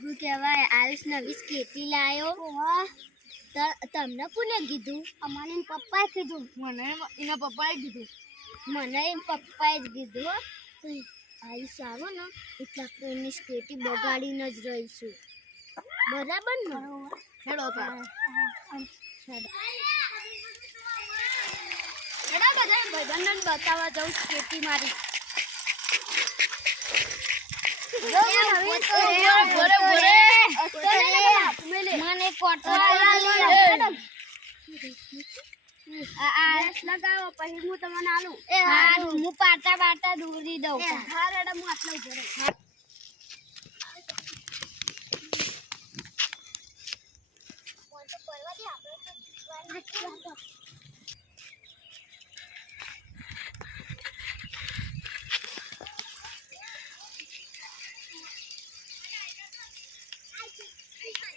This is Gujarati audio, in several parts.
હું કહેવાય આયુષ નવી સ્કેટી લાયો તમને કોને કીધું? અમારે પપ્પાએ કીધું. મને એના પપ્પાએ કીધું. મને એમ પપ્પાએ જ કીધું. આયુષ આવો ને એટલે આપણે એની સ્કેટી બગાડીને જ રહીશું. બરાબર ને? હેડો બધા બતાવવા જાઉં સ્કેટી મારી. મને લગાવો પછી હું તમને આલું. હું પાટા દોરી દઉં. હું આટલું ભરે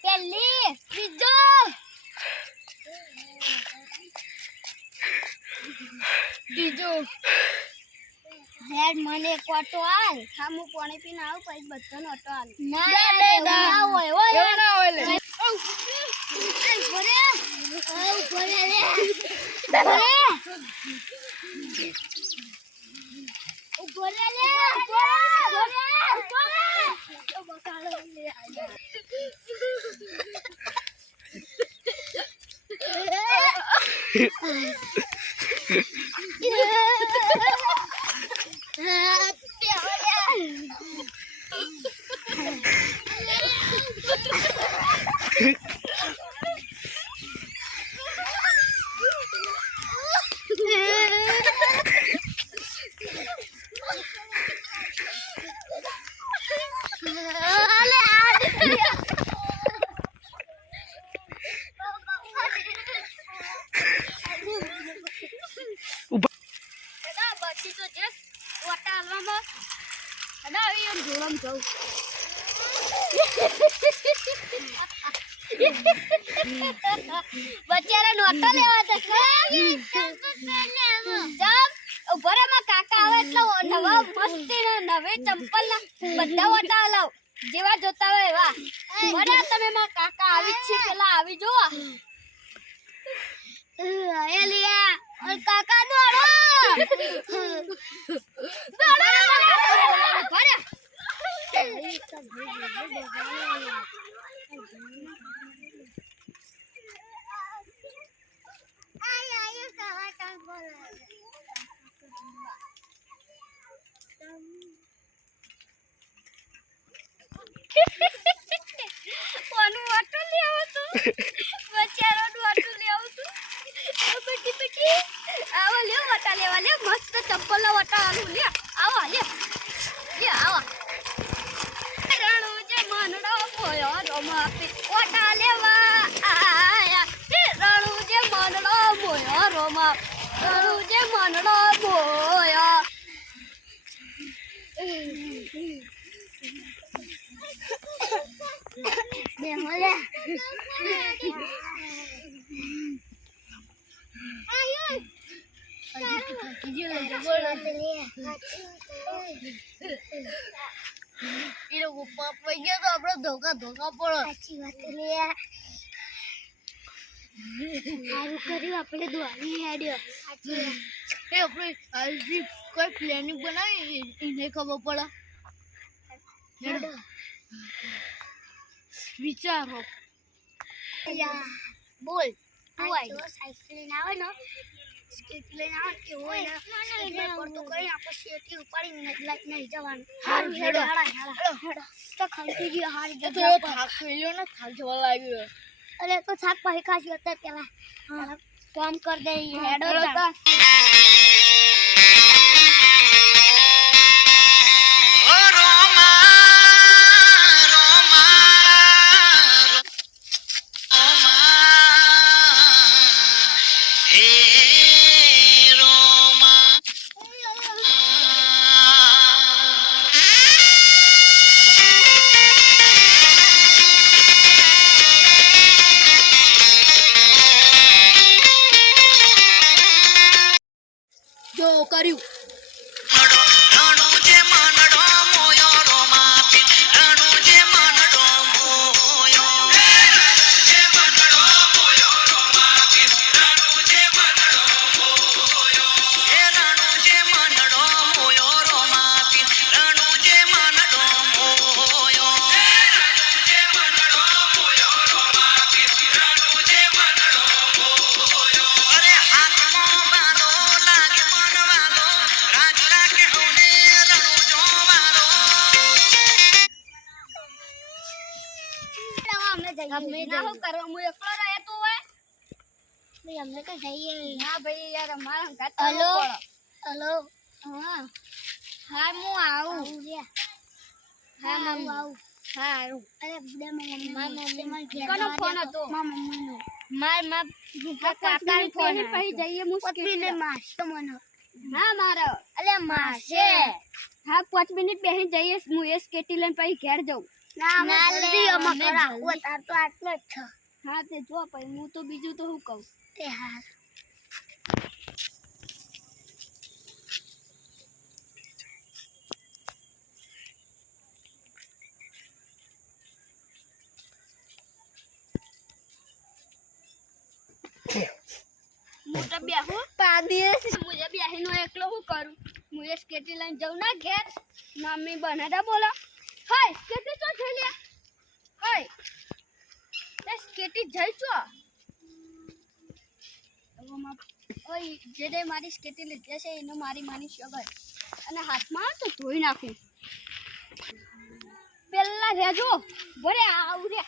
પેલી બીજો હેડ મને એક ઓટો હાલ. હા હું પાણી પીને આવું પછી બધાનો ઓટો હાલ. ના હોય બચારા નોટો લેવા કાકા આવે એટલે નવા મસ્તી નવી ચંપલ ના બધા ઓટા લાવ જેવા જોતા હોય એવા. બરાબર તમે માં કાકા આવી જ છે પેલા આવી જોવા કાકા દોડો મસ્ત ચપ્પલ વટા આલું લે આવો લે આવો રણું જે મનડો મોયો રોમા વટા લેવા આયા રણું જે મનડો મોયો રોમા રણું જે મનડો મોયો બે મોલે ધોકા પડો. સાચી વાત લે સારું કર્યું આપણે દોડી હેડ્યો. આપણે કોઈ પ્લાનિંગ બનાવી એને ખબર પડે. વિચારો બોલ સાયકલ લઈને આવે ને સ્કેટ લઈને આવે કે હોય ને પડતો કરી આપણે શેટી ઉપાડીને નહીં જવાનું. હારું હેડો તો ખંતી ગયો હારી જગ્યા થાક ખેલ્યો ને થાક જવા લાગ્યો. અરે તો થાક પછી ખાસી અત્યારે પેલા કામ કર દે હેડો કર્યું. રણુ જે મનડો મોયો રોમા રણુ જે મનડો અમે જઈએ અમે ના હું કરવા હું એકલો રહે તું હોય ભાઈ અમે તો જઈએ ના ભાઈ યાર અમારા ઘાત હલો હલો હા હા હું આવું આવું રે હા આવું આવું હા આવું અરે બુડે મમ્મી મારા મમ્મી કોનો ફોન હતો મારા મમ્મીનો માર કાકા ફોન પછી જઈએ પત્નીને મારતો મને હા મારો અલે મારશે હા 5 મિનિટ બેહીને જઈએ હું એ સ્કેટી લઈને પછી ઘેર જાઉં ના ના લે લે, અમે અમે કરા જલ્દી. ઓ તાર તો આટલો જ છે હા તે જો પછી હું તો બીજું તો શું કહું તે હાર મોટા બેહું પાડીશ મુજે બેહીનો એકલો હું કરું હું એ સ્કેટી લઈને જાઉં ના ઘેર મમ્મી બનાડા બોલો હાય સ્કેટી તો થઈ લે હાય એ સ્કેટી જઈ છો ઓય જે દે મારી સ્કેટી લીધી છે એનો મારી માની શગર અને હાથમાં તો ધોઈ નાખું પેલા રેજો ભરે આવ રે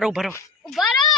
ઉભા રહો